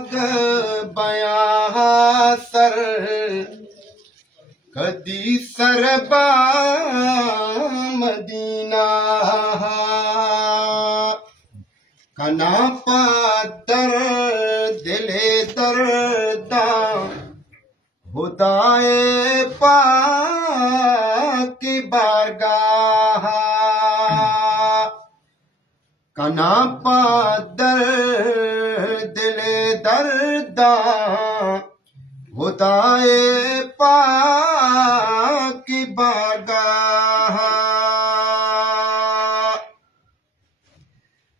बाग बयां सर कदी सरबा मदीना कना पादर दिले दर्दा खुदाए पाक की बारगाह कना पादर दिले दर्दा खुदाए पाक की बारगाह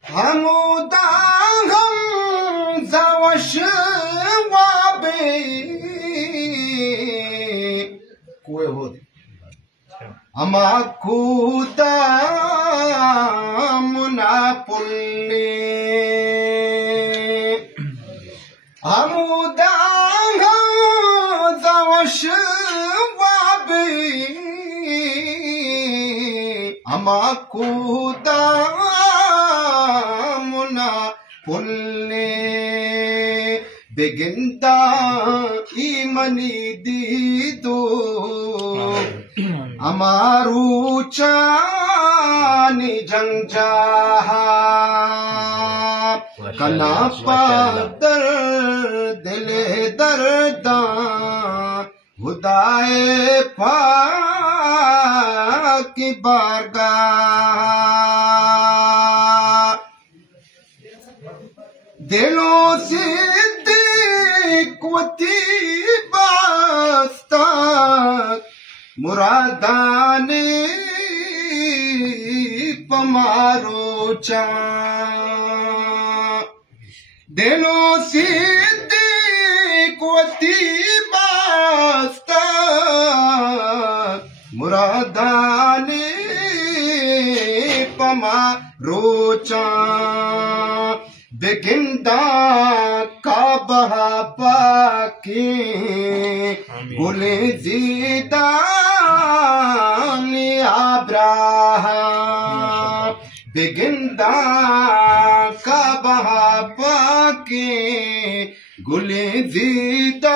हमदा हम ज़वश वाबे कोई हो अमा खुदा मुना पुल्ले हमदा हम ज़वश वाबे अमा खुदा मुना पुल्ले बेगिंदा ईमनी दीदो अमारू चानी जंजाहा कना पादर दिले दर्दा खुदाए पाक की बारगाह दिलों से दिक्वती बास्ता मुरादाने पमारो चा दिलों से दिक्वती बास्ता मुरादाने पमारो चा बेगिंदा का बहा पाके गुले जीदान आब्राहा बेगिंदा का बहा पाके गुले जीदान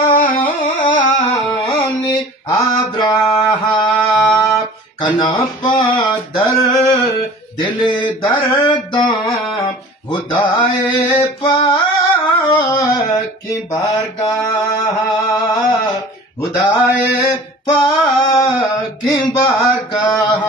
आब्राहा कना पादर दिले दर्दा खुदाए पाक की बारगाह खुदाए पाक की बारगाह